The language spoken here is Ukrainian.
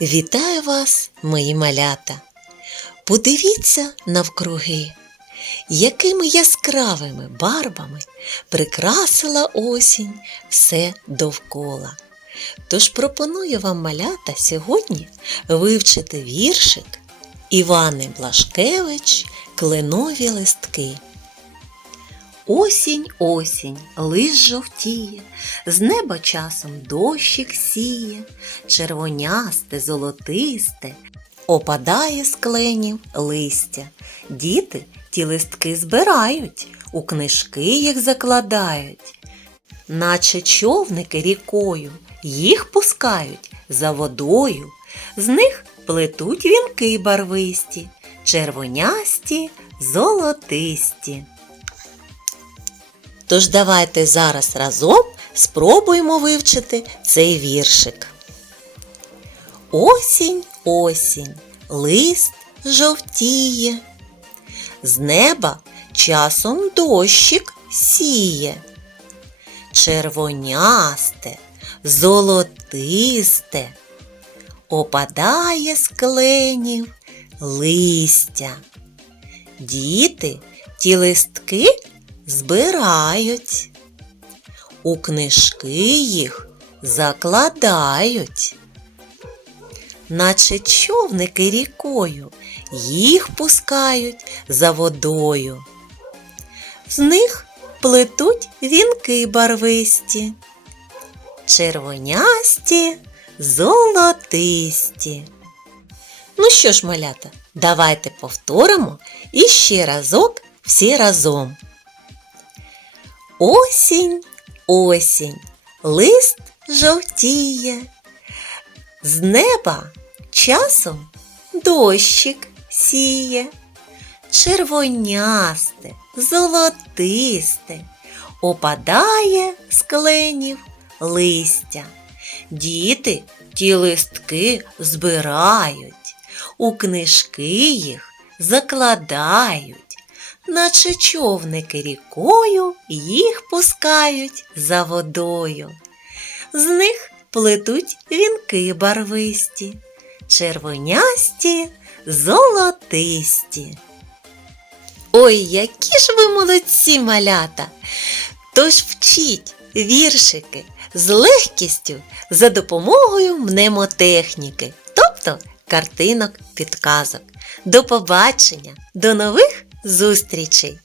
Вітаю вас, мої малята! Подивіться навкруги, якими яскравими барвами прикрасила осінь все довкола. Тож пропоную вам малята сьогодні вивчити віршик Івани Блашкевич Кленові листки. Осінь, осінь, лиш жовтіє, з неба часом дощик сіє, червонясте, золотисте, опадає з кленів листя. Діти ті листки збирають, у книжки їх закладають, наче човники рікою, їх пускають за водою, з них плетуть вінки барвисті, червонясті, золотисті. Тож давайте зараз разом спробуємо вивчити цей віршик. Осінь, осінь, лист жовтіє, з неба часом дощик сіє. Червонясте, золотисте, опадає з кленів листя. Діти ті листки збирають, у книжки їх закладають, наче човники рікою їх пускають за водою. З них плетуть вінки барвисті, червонясті, золотисті. Ну що ж, малята, давайте повторимо іще разок всі разом. Осінь, осінь, лист жовтіє, з неба часом дощик сіє, червонясте, золотисте, опадає з кленів листя. Діти ті листки збирають, у книжки їх закладають наче човники рікою їх пускають за водою. З них плетуть вінки барвисті, червонясті, золотисті. Ой, які ж ви молодці малята! Тож вчіть віршики з легкістю за допомогою мнемотехніки, тобто картинок підказок. До побачення, до нових зустрічей!